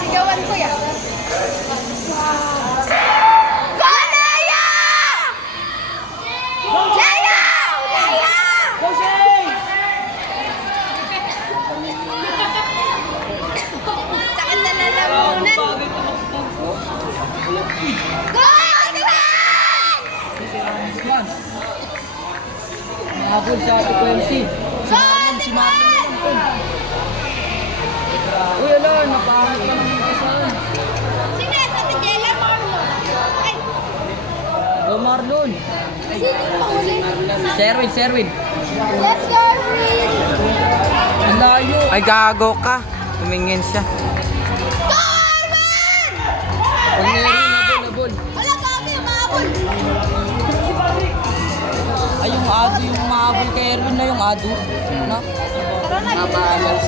Sigawan ko yan. Sakit na lalamunan. Habol sa Quincy. Si Marlon. Uy, ala, napangit lang yung kasahan. Sino yan? Sa Tijela, Marlon? Ay, Go Marlon. sino yung pangulit? Sherwin. Let's go, Reed! Ang layo. Ay, gago ka. Tumingin siya. Huwag na yun, nabol. Wala ka ako yung mahabol. Ay, yung Ado, yung mahabol kay Erwin na yung Ado. No? Tara na.